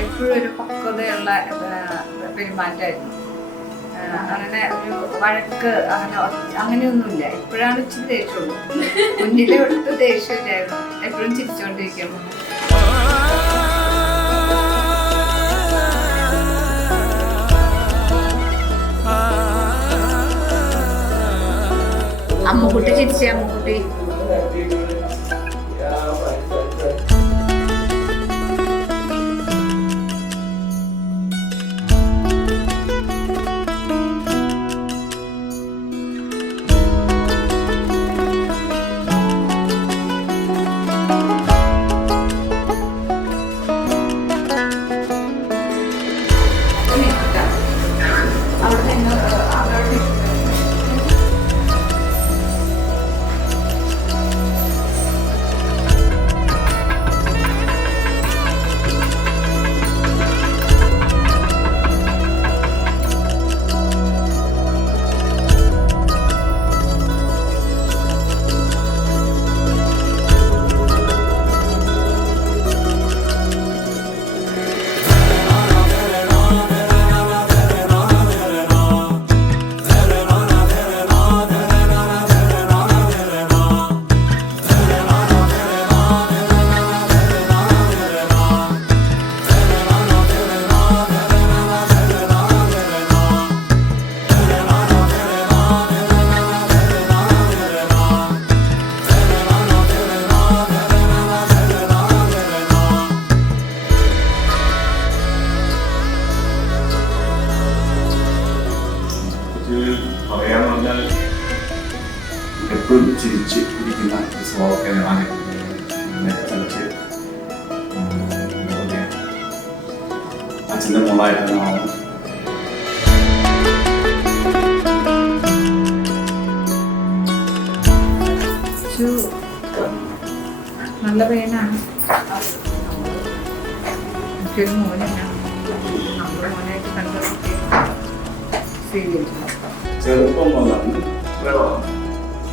എപ്പോഴും ഒരു പക്വതയുള്ള പെരുമാറ്റമായിരുന്നു. അങ്ങനെ ഒരു വഴക്ക് അങ്ങനെയൊന്നുമില്ല. എപ്പോഴാണ് ഇച്ചിരി ദേഷ്യമുള്ളൂ. കുഞ്ഞിലെ ഒട്ടും ദേഷ്യമില്ലായിരുന്നു. എപ്പോഴും ചിരിച്ചോണ്ടിരിക്കുന്നു. അമ്മുക്കുട്ടി ചിരിച്ചേ, അമ്മുക്കുട്ടി. എപ്പോഴും ചിരിച്ച് ഇരിക്കുന്ന ഒരു സ്വഭാവമൊക്കെയാണ് ചലിച്ച് അച്ഛൻ്റെ മോളായിട്ടാണ് ആവുന്നത്. നല്ല പയ്യനാണ്. എനിക്കൊരു മോനാണ്. നമ്മുടെ മോനായിട്ട് കണ്ട സീരിയൽ ചെറുപ്പം മുതലാണ്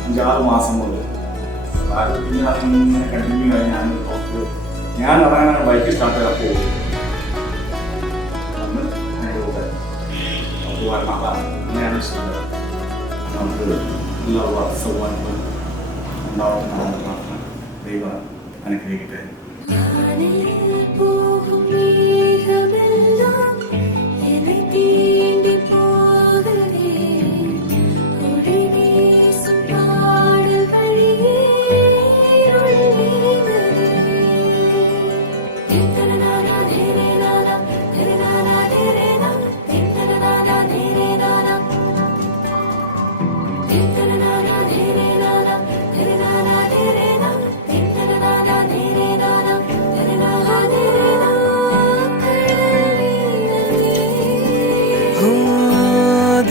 5-6 മാസം മുതൽ പിന്നെ അതിങ്ങനെ കണ്ടിന്യൂ ആയി ഞാൻ ഇറങ്ങാൻ ബൈക്ക് സ്റ്റാർട്ട് ചെയ്താൽ പോകും. അന്ന് അതിൻ്റെ കൂടെ നമുക്ക് വരണം. അതാണ് അങ്ങനെയാണ് ഇഷ്ടം. നമുക്ക് എല്ലാ സൗകര്യങ്ങളും ഉണ്ടാവുന്ന പ്രാർത്ഥന ദൈവം അനുഗ്രഹിക്കട്ടെ.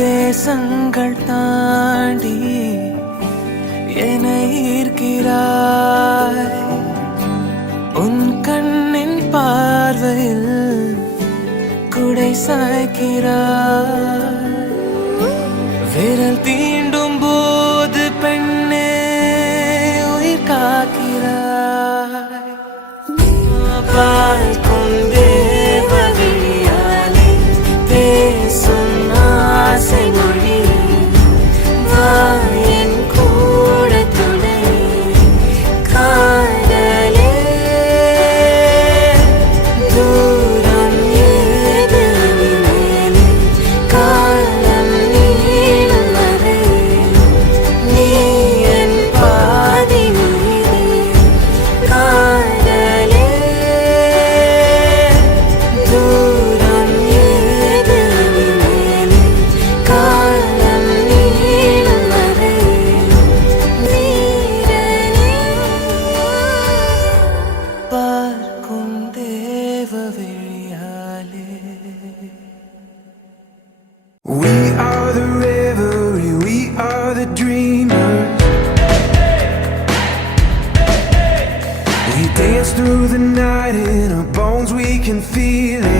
தேசங்கள் தாண்டி என்னை ஈர்க்கிறாய். உன் கண்ணின் பார்வையில் குடை சாய்க்கிறாய். விரல் தீண்டும் போது பெண்ணே உயிர் காக்கிறாய். பால் கொண்டே வழியாலே பேசும் ஆசை மொழி வாயன் கூட துணை காதலே. தூரம் ஏது மேலே காலம் நீளும் வரை நீ என் பாதி உயிரே காதலே. தூரம் ஏது மேலே காலம் நீளும் வரை நீரனே. பார்க்கும் தேவ விழியாலே. We are the revelry, we are the dreamers. We dance through the night, in our bones we can feel it.